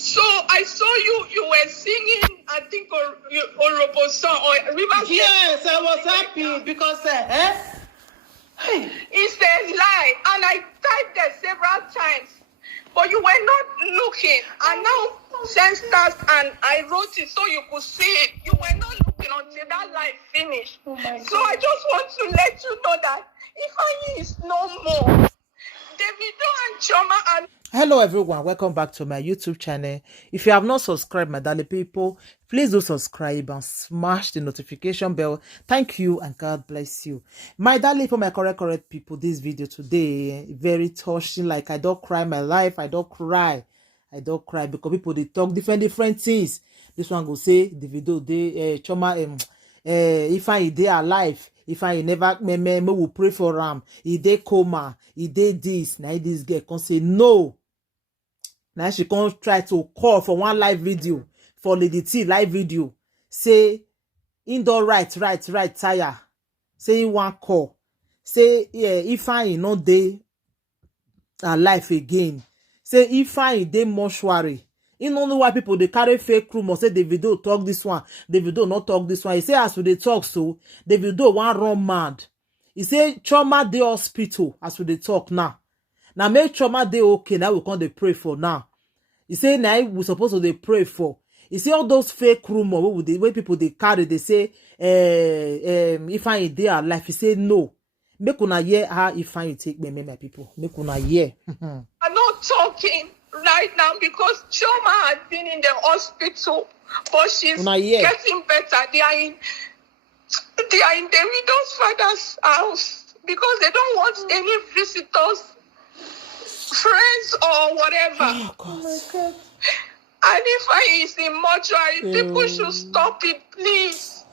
So I saw you were singing, I think, Orobo song or River. Yes, I was happy because it's a lie, and I typed there several times, but you were not looking. And now sent us, and I wrote it so you could see it. You were not looking until that lie finished. Oh my God. So I just want to let you know that Ifeanyi is no more. Davido and Chioma and hello everyone, welcome back to my YouTube channel. If you have not subscribed, my darling people, please do subscribe and smash the notification bell. Thank you and God bless you. My darling people, my correct people, this video today very touching. Like I don't cry my life, I don't cry because people they talk different things. This one go say the video they Chioma if I dey alive, if I never me will pray for him. He dey coma, he did this. Now this girl can say no. Now she can't try to call for one live video, for Lady T live video. Say indoor right tire. Say one call. Say yeah, if I not dey alive again. Say if I dey mortuary. You don't know why people they carry fake rumor. Say Davido talk this one, Davido not talk this one. He say as we they talk so, Davido one run mad. He say Chioma dey hospital as we they talk now. Now make Chioma dey okay. Now we can't they pray for now. He say now we supposed to they pray for. He say all those fake rumor where people they carry. They say if I dey alive. He say no. Make una hear how if I take me my people. Make una hear. I'm not talking right now because Chioma has been in the hospital, but she's getting better. They are in Davido's father's house because they don't want any visitors, friends or whatever. Oh my God. And if I is in mortuary, people should stop it, please.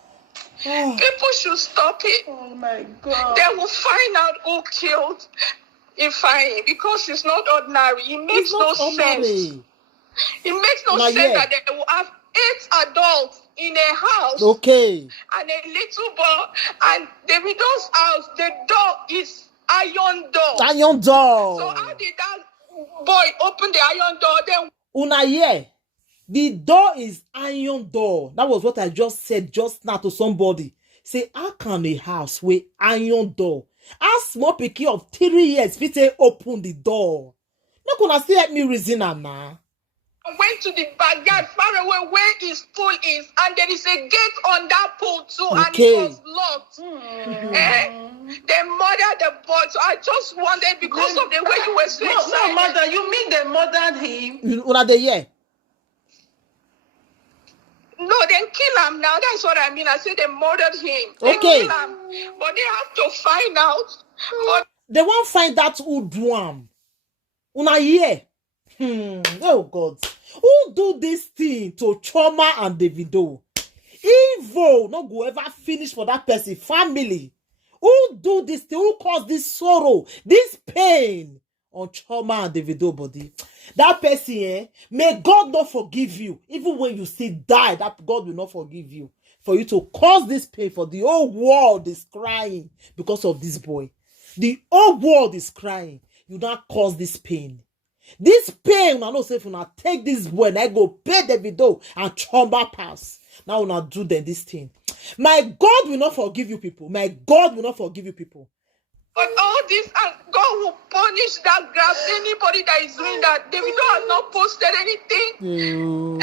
People should stop it. Oh my God. They will find out who killed Ifeanyi because it's not ordinary. It makes no sense. It makes no sense that they will have 8 adults in a house. Okay. And a little boy. And Davido's house, the door is iron door. Iron door. So how did that boy open the iron door? Then una hear? The door is iron door. That was what I just said just now to somebody. Say, how can a house with iron door? Ask small pikin of 3 years fit say open the door. Not gonna still help me reason am now. I went to the backyard far away where his pool is, and there is a gate on that pool too, and it was locked. They murdered the boy. So I just wondered because of the way you were saying. No, mother, you mean they murdered him? Una dey hear? No, then kill him now. That's what I mean. I said they murdered him. They Okay. kill him. But they have to find out. But They won't find out who do am. Una hear? Oh God. Who do this thing to Chioma and Davido? Evil no go ever finish for that person family. Who do this thing? Who cause this sorrow, this pain on Chioma and Davido body? That person, may God not forgive you. Even when you still die, that God will not forgive you. For you to cause this pain, for the whole world is crying because of this boy. The whole world is crying. You don't cause this pain. This pain, I know say if you not take this boy and I go pay Davido and Chioma pass. Now we not do then this thing. My God will not forgive you people. My God will not forgive you people. But all this, and God will punish that grab anybody that is doing that. Davido has not posted anything.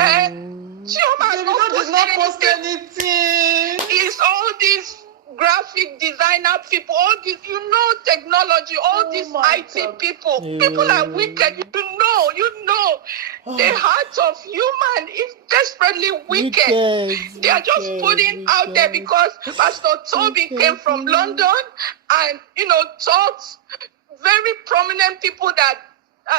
Chioma has not posted anything. It's all these graphic designer people, all these, technology, all these IT people. People are wicked. You know. The heart of human is desperately wicked. They are just putting out there because Pastor Toby came from London and, taught very prominent people that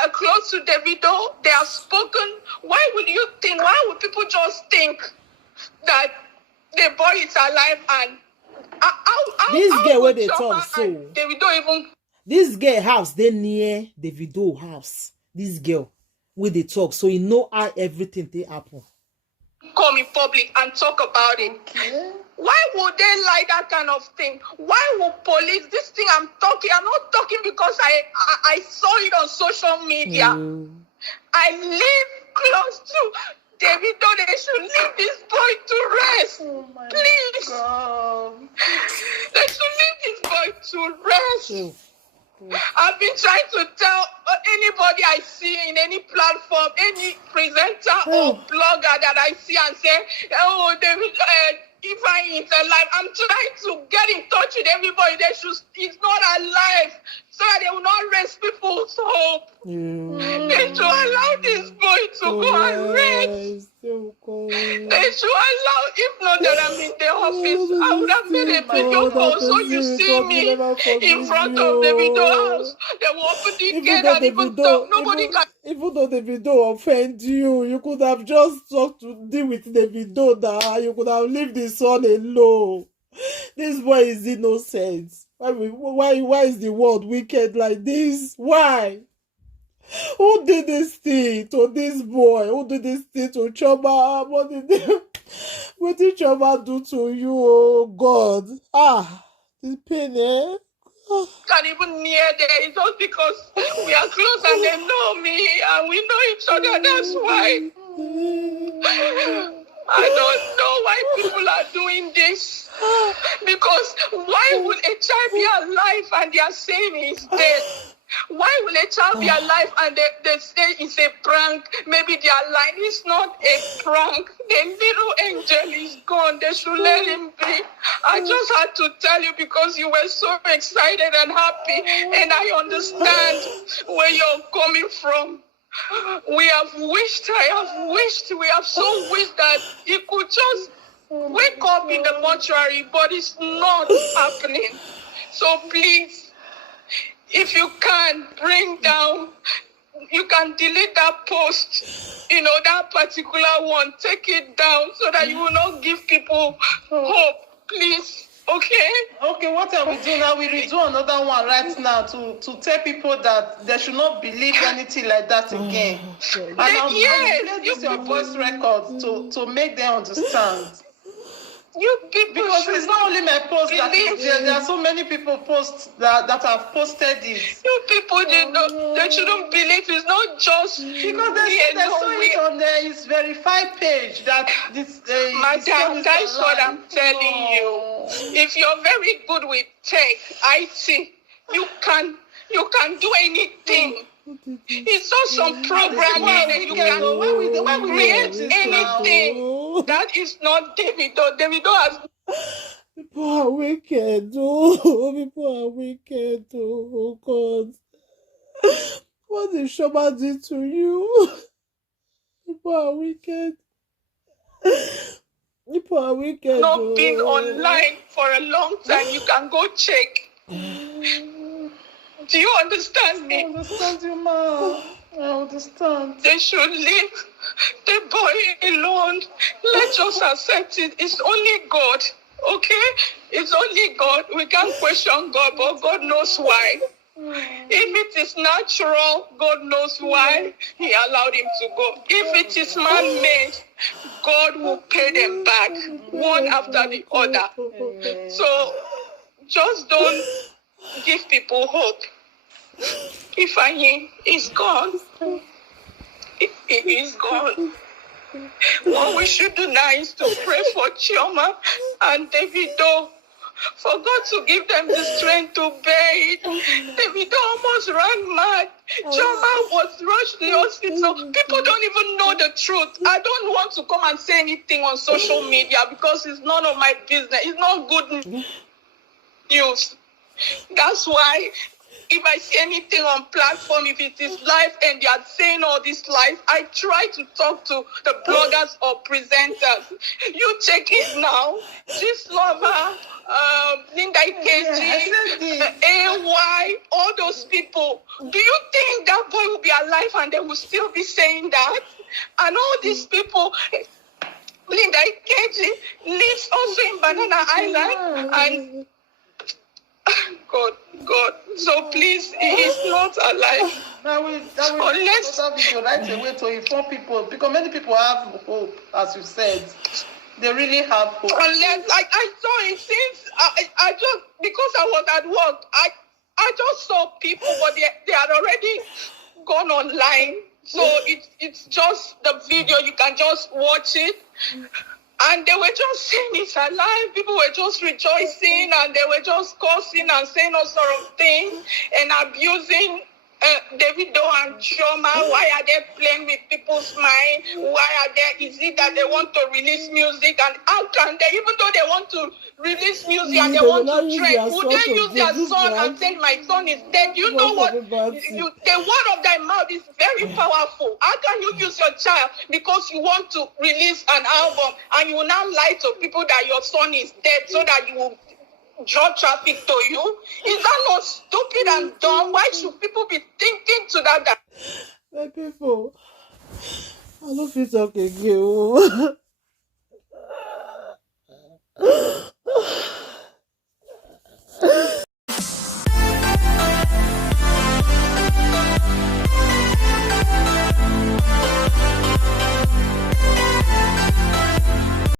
are close to Davido. They have spoken. Why would people just think that the boy is alive and this girl where they talk so Davido even this girl house they near Davido house. This girl where they talk so you know how everything they happen. Come in public and talk about it. Why would they like that kind of thing? Why would police this thing I'm not talking because I saw it on social media. I live close to I've been trying to tell anybody I see in any platform, any presenter or blogger that I see and say, oh, if I ain't alive, I'm trying to get in touch with everybody. He's not alive, so that they will not raise people's hope. They should allow this boy to go and rest. They should allow, if not that I'm in the office, I would have made a video call so you see me in front of Davido house. They will open the gate and even talk. Nobody can. Even though Davido offend you, you could have just talked to deal with Davido that you could have left the son alone. This boy is innocent. Why is the world wicked like this? Why? Who did this thing to this boy? Who did this thing to Choma? What did Choma do to you, oh God? This pain, eh? Can't even near there. It's just because we are close and they know me and we know each other. That's why. I don't know why people are doing this. Because why would a child be alive and they are saying he's dead? Why will a child be alive and they say it's a prank? Maybe they are lying. It's not a prank. The little angel is gone. They should let him be. I just had to tell you because you were so excited and happy. And I understand where you're coming from. We have so wished that he could just wake up in the mortuary, but it's not happening. So please, if you can bring down, you can delete that post, that particular one, take it down so that you will not give people hope, please. Okay? Okay, what are we doing now? We redo another one right now to tell people that they should not believe anything like that again. And I'll play this your voice record to make them understand. You people, because it's not only my post that there are so many people that have posted this. You people they shouldn't believe it's not just because they saw it on his verified page that this. Madam, that's what I'm telling you. If you're very good with tech, IT, you can do anything. It's just some programming and you can create anything. That is not Davido. Davido has... People are wicked. Oh, people are wicked. Oh, God. What did Shoma do to you? People are wicked. People are wicked. Not been online for a long time. You can go check. Do you understand me? I understand you, ma. I understand. They should leave the boy alone. Let's just accept it. It's only God, okay? It's only God. We can't question God, but God knows why. If it is natural, God knows why He allowed him to go. If it is man-made, God will pay them back, one after the other. So just don't give people hope. If I is gone, it is gone. What we should do now is to pray for Chioma and Davido, for God to give them the strength to bear it. Davido almost ran mad. Chioma was rushed to the hospital. People don't even know the truth. I don't want to come and say anything on social media because it's none of my business. It's not good news. That's why if I see anything on platform, if it is live and they are saying all this live, I try to talk to the bloggers or presenters. You check it now. This lover, Linda Ikeji, AY, all those people. Do you think that boy will be alive and they will still be saying that? And all these people, Linda Ikeji lives also in Banana Island and God. So please, he is not alive. That will video right away to inform people because many people have hope, as you said. They really have hope. Unless, like I saw it since I just because I was at work, I just saw people, but they had already gone online. So it's just the video. You can just watch it. And they were just saying it's alive. People were just rejoicing and they were just cursing and saying all sort of things and abusing Davido and Chioma. Why are they playing with people's mind? Why are they? Is it that they want to release music? And how can they, even though they want to release music and they want to trend, would they use their son and say my son is dead? You know what? The word of thy mouth is very powerful. How can you use your child because you want to release an album and you will now lie to people that your son is dead so that you will draw traffic to you? Is that not stupid and dumb? Why should people be thinking to that? My people, I don't feel talk again.